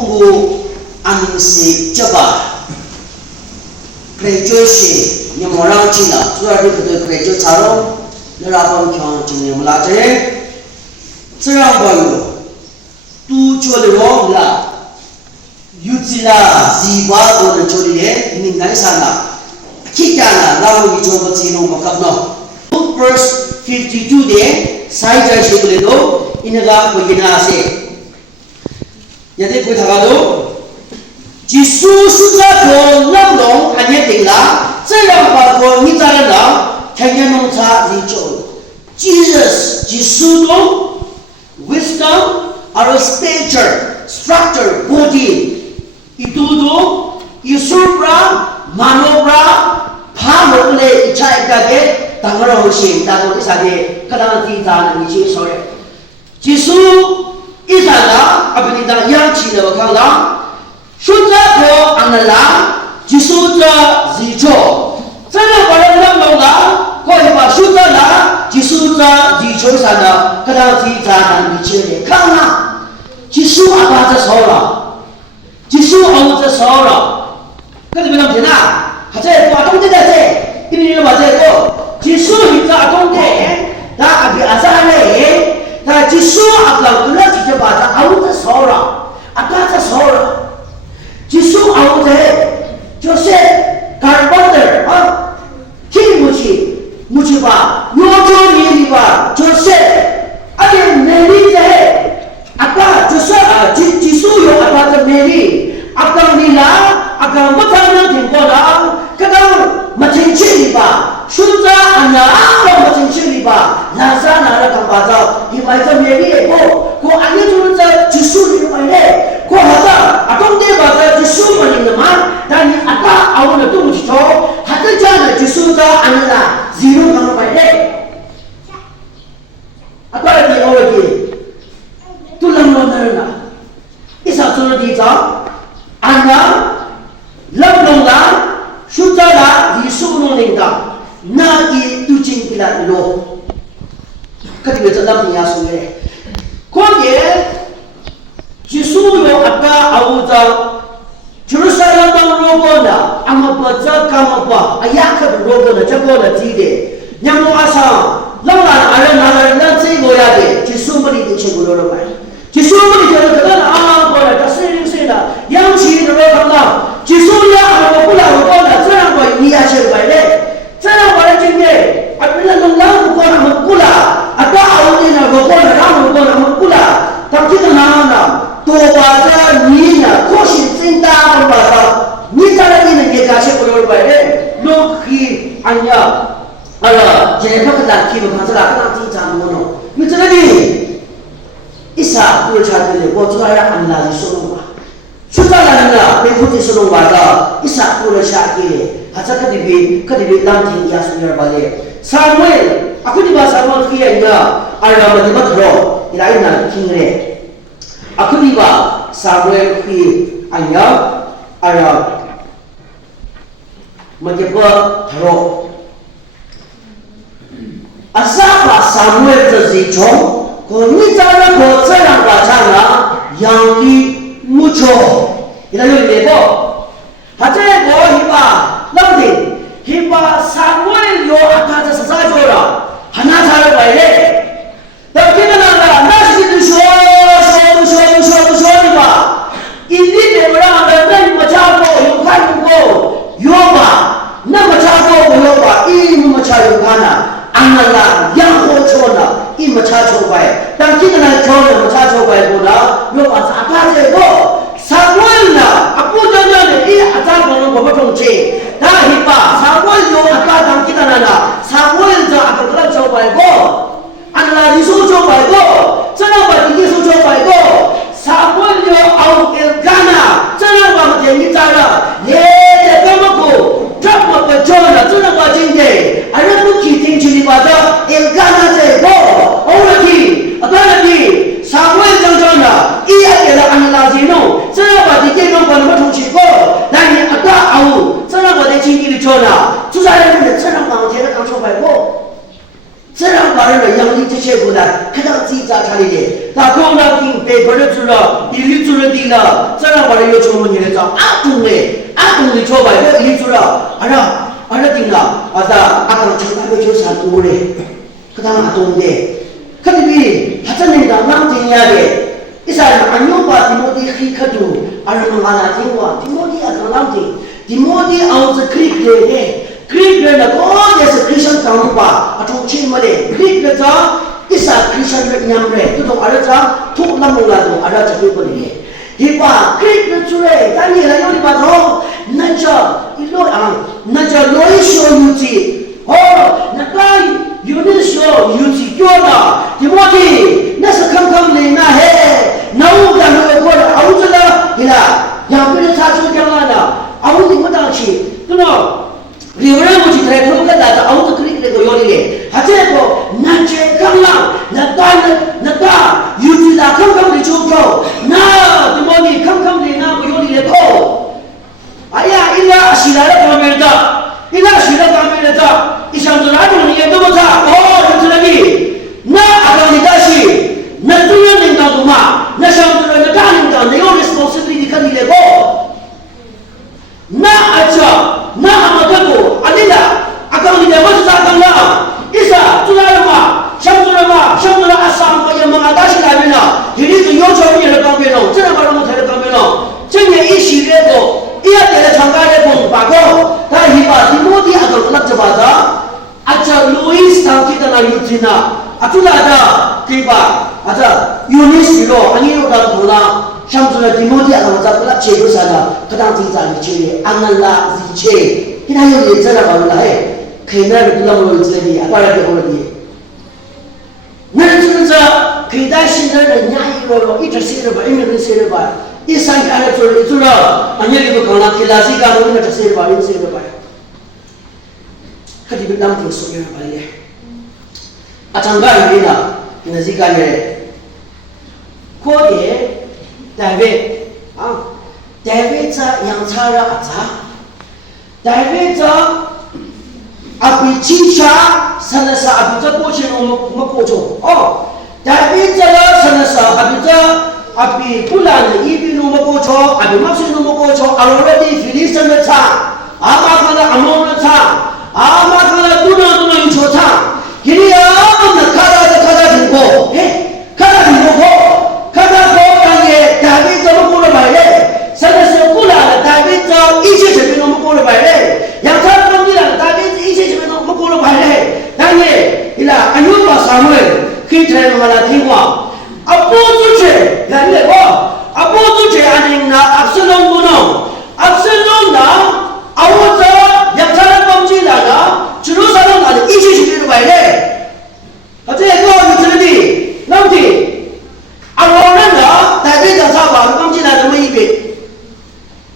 Kungu Ansi Jaba Krejoshi Nyamorang China Suara Dikata Krejo Charo Nerabang Kyang Chini Mulate Serang Bayu Tu Chole Wong La Yuzila Ziba Gona Chole Ye Ningai Sana Kikana Lawu Yichoba Chino Makabno Verse 52 de Saija Shikuledo Inaga Kuyina Se Yade Kutagado Jisu Sutra Ko Namlong Anyetingla Zayang Bako Nitarana Kanyanong Cha Zicho Jesus Jisu Dong Wisdom or stature structure body Itudo Isurpra Manobra Pamole Ichaikage Tangara Hoshin Tago Isade Kadana Titan Nichi Jisu Isala Abinida Yanchi Wakala Shutra Ko Anala Jisutra Zicho Sana Paranamla Koiba Shutra La Jisutra Zicho Sana Kadana Titan Nichi Kana Jisu Abata Sora Jisu Abata Sora Kadabinam Tina Hate Patung Dede Ini Mazeko Jisu Hita Atonte Da Abi Azale Da Jisu Abla Kula Jabata Auta Sora Atata Sora Jisu Auta Joseph Carpenter King Muchiba Yojo Niba Joseph Ade Mary Aka Joseph Jisu Yo Abata Mary Aka Nila Aka Matana Timbora Kadang Machin Chiliba Shunza Anna Machin Chiliba Lazana Kambaza Himaita Mary Go Anita Jisu Yumaine Go Haza Atonde Baza Jisu Manima Dani Ata Auna Tumcho Hatajana Jisuza Anna Zero Kamaine Atari Origi Tulam Lona Isa Tunadita Anna Lamlonga Shutara Yisuninga Nagi Tuchinkila Lo Katimeta Lamia Koye Jisuyo Ata Auta Jerusalem Rogona Amapaza Kamapa Ayaka Rogona Jabona Tide Nyamu Asa Lama Arana Nancy Goyade Jisumari Chiguroma Jisumari Jagana Tasiri Sina Yamshi Rogana Jisuya Apula Rogona Zara Nia Shirvale Zara Varajine Apila Lam Gona Mukula Ata Audina Rogona Ram Gona Mukula Takina Nana Tobaza Nina Koshi Sinta Baza Nitara Nina Negashi Purvale Loki Anya Ala Jebaka Kiva Kazala Tita Mono Mitanadi Isa Purchati Botuara and Lazi Sonoma Sutalana Deputy Sonoma Isa Purchaki Hataka Divi Kadivi Lanti Yasmir Bale Samuel Akudiba Samuel Kia Aramadimatro Ilaina Kingre Akudiba Samuel Ki Anya Arab Majepa Taro Asapa Samuel Zichong Konitara Kotana Bachana Yangi Mucho Ilayo Lebo Hate Go Hiba Lamdi Hiba Samuel Yo Atata Sasajora Hanatara Baile Takina Nasi Shoriba Ili Rama Ben Machago Yukango Yoba Namachago Yoba Imu Machayukana Anala Yango Chona Imachacho Bay Takina Chona Machacho Bay Buddha Yoba Atate Go Samuelna Apudana Atako Bobatonche Tahipa Samuel Yo Atata Kinana Samuel Akalacho Bay Go Anala Risucho Bay Go Sanaba Risucho Bay Go Samuel Yo Au Elgana Sanaba Jenitara Ye Kamako Drop of Jonah Tunaba Jinde Arabuki Tinchili Bata Elgana Go Olaki Atanati Samuel Jonah Ia 这让我的有出门的找阿东的错吧，那你说了，定了，刚从那个就山多嘞，可当阿东的，可你比他真的当听呀的，一下俺有把提摩的黑可度，们俺那听话，提摩的阿当听，提摩的熬着 creek 的。Greek 人的哦，也是 Christian 讲吧，从前么的 Greek 的讲，一啥 Christian 的娘嘞，都从阿拉讲，土那么来从阿拉这边过来的，一把 Greek 的出来，但你来有的把头，那叫一路那叫罗伊修有机，哦，那个有的说有机叫了，提摩的那是康康的那嘿，那我讲的过来，熬着了，你啦，两边的差距讲了呢，熬你们当起，对吗？有人我去台头跟大家熬着可以那个有的嘞，还这个那这刚啦，那大有的啦，刚刚的就够，那怎么你刚刚的那个有的嘞够？哎呀，一拉起来了方面的，一拉起来方面的，一想着哪种你也这么差，哦，有这个的，那阿刚的大西，那中央领导的嘛，那想着那大领导，你有 responsibility 看你嘞够，那阿叫。那阿妈干部，阿丽啦，阿刚你的我是咋讲啦？意思做啥了嘛？想做了嘛？想做了阿三个也忙阿大西那边了，有的是要求你的方面咯，这两个人我才的方面咯。今年一系列个，一下在参加的风罢工，他一把提摩的阿个那这把子，阿这路易斯当地的那有钱呐，阿做啥的？对吧？阿这有历史咯，阿你有当头啦。像说的提摩的阿个咱不那切不啥的，可当经常的切，安那拉是切。kita yang lihat cara baru lah, kena dalam mulut lagi, apa lagi orang lagi. Nanti kita sendiri nyai orang, itu sendiri, ini sendiri, ini sangat ada itu lah. Hanya itu kalau kilasi kalau ini sendiri, ini sendiri. Kadi bilang terusnya apa lagi? Acangga ini lah, ini zikanya. Kau ye, David yang cara apa? David api cica sana sa api过去我们过中哦 David sana sa api bulan ibi 我们过中 api masuk 我们过中 already Filistin 的场 ama kana amon 的场 ama kana tuna 有球场 ini na kada挺过 kada挺过 kada 过 当David 怎么过了来嘞 sana sa bulan David 一切这边我们过了来嘞 yang saya bilang David isi sebenarnya mukul bahaya. Tanya, ila Ayub Samuel kita mengalah tinggal. Apa tu je? Dan lepas apa tu je aning na Absalom bunuh. Absalom na awak yang saya benci na Jerusalem na isi sebenarnya bahaya. Ada kau menjadi nanti awak na David dah sabar benci na demi ibu.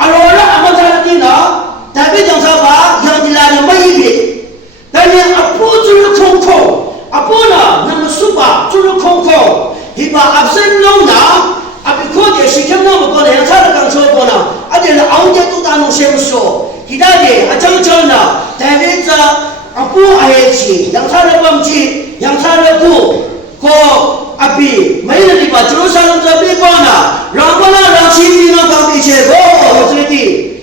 Awak na amat saya tinggal. David yang sabar yang dilarang bayi, dan yang apa juru kongkong, apa nama supa juru kongkong, hiba Absalom na, api kau dia sikap nama kau yang cara kau coba na, ada awak dia tu tanung semuso, kita dia acang na, David apa ayat yang cara benci, yang cara bu, kau api, mana di bawah Jerusalem tapi kau na, ramai orang ciri na kau bicara, oh jadi,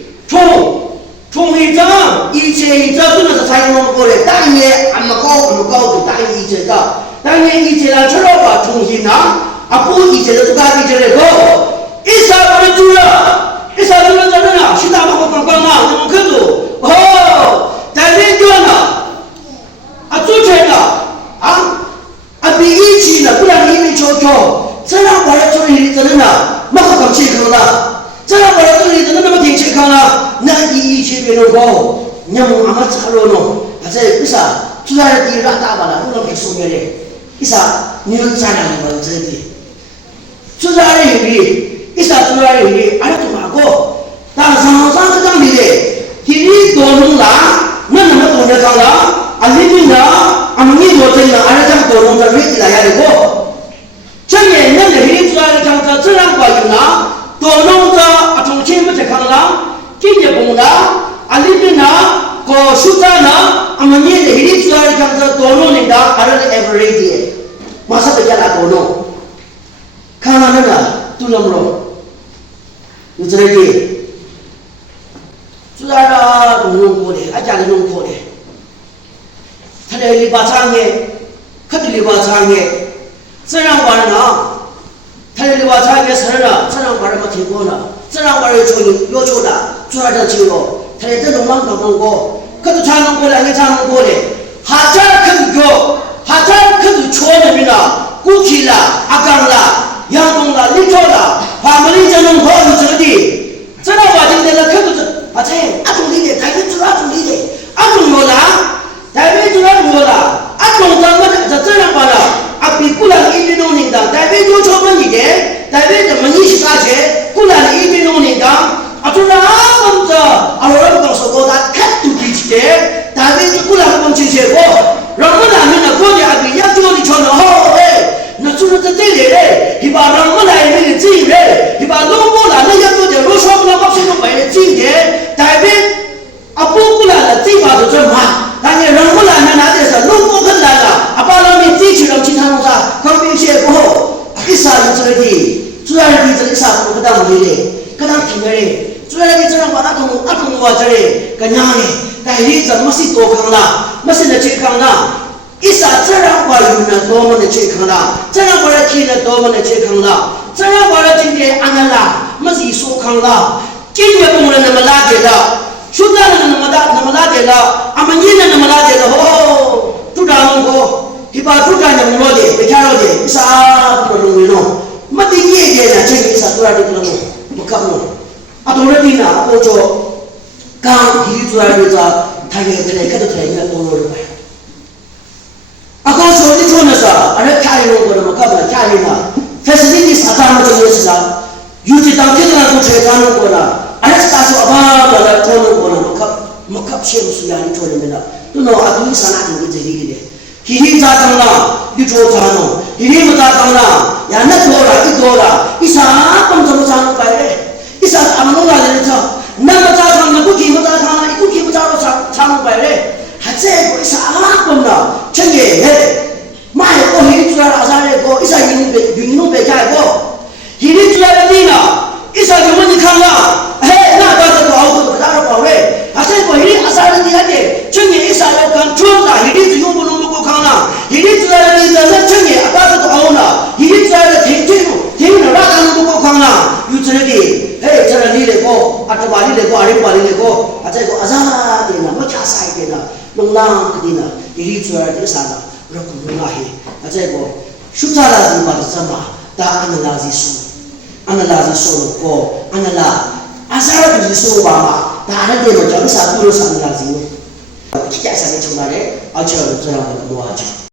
从一张一切真的是才能过来，但也俺们高的，但一切的，但也一切来吃了吧，重新拿，不一切的都干一切来搞，一下不能住了，一下不能在这了，现在我刚刚啊，我们看住，哦，在那边了，做起来了，比一起了，不然因为悄，这样把它处理真的了，没好搞健康了。这样把它处理真的那么挺健康了，那一切别人高，你们阿妈查了喏，这为啥？出来的地让大把了，不能给送给你，为啥？你们咱俩不能这的，出来的有的，为啥出来的有的？俺都骂过，但上个当地的，第一多弄啦，那么多人讲了，俺那边的，俺们那多真的，俺这多弄的没得来呀的过，这年那个黑出来的讲这样管用啦。多弄的从前不是看了，今年不了，那边呢，个暑假呢，我们年的黑出来讲这多弄的，还是 everyday， 马上就叫他多弄，看了那个都弄不弄，你这里，主要是弄过的，俺家里弄过的，他这里把长的，他这里把长的，这样玩的呢，他这里把长的事了，这样玩的没听过呢，这样玩的要求的，主要是就了，他这种忙都弄过，可是长弄过的，你长弄过的，还这可是有，还这可是错的没了，过去了，阿刚了，阳东了，你错了。他们的这种好有这个的，这个话今天的可不是，而且阿种理的，台北主阿种理的，阿种有啦，台北主阿有啦，阿种咱们这样话了，阿比古兰一边弄领导，台北就超过你的，台北怎么你是啥钱？古兰一边弄领导，阿种阿们这阿老人讲说过他看都比起的，台北就古兰讲清楚过，让我们那边的国家阿比要做的超能好哎。那就是在这里嘞，你把人们来那个进嘞，你把农过来那要做点罗双那把水都买的进的，代表啊不过来了，这把就真嘛，但是人过来那哪点是农过很难了，啊把人民自己人经常弄啥，刚毕业过后，一啥有这个的，主要的这个啥不当回的，可当听的嘞，主要的这样把阿东话这里，跟伢的，但是怎么是多康啦，么是那健康啦。一啥这样话有呢多么的健康啦，这样话的天呢多么的健康啦，这样话的今天安安啦，么是舒康啦，今天工人那么拉点的，苏丹人那么拉点的，阿们人那么拉点的，哦，都这样过，一把都这样弄了的，别看了的，一啥不能弄的弄，么的夜间呢，这一啥都让你不能弄，不可能，啊，都是的呢，我说刚提出来的这，他也看到他也都弄了呗。阿哥说的错了是，而且家里弄过的嘛，搞不了家里嘛。但是你啥子嘛，这个是啥？有的当天那都车家弄过了，而且啥时候啊，把它做弄过了，没看羡慕谁呀？你做的没了？都弄阿东啥那东西这里的，天天咋当了？你做咋弄？天天不咋当了？呀，那多了，一多了，一啥工作不咋弄白嘞？一啥阿们弄来的做，那么咋当了？不给不咋当了，一不给不咋弄咋弄白嘞？还这个啥工了？真的嘿，买个现在出来哪啥的个，一下运动别家个，现在出来的地了，一下就问你看了，嘿，那到这个好多不大的宝贝，啊这个现在哪啥的地的，真的一下要看穿了，现在只用不弄不看了，现在出来的地那真的到这个好了，现在出来的停了，那咱们不看了，有这里，嘿，这里的个，啊这把里的个，啊这把里的个，啊这个啊啥的呢，没加啥的呢。弄浪的呢，一出来的啥的，那可能那些，啊这个，说啥啦是嘛是什么？但安那拉是说，安那拉是说了个，安那拉，啊啥就是说吧嘛，但那点嘛叫你啥都有啥那拉是，这家啥的从哪里？而且这样的多啊。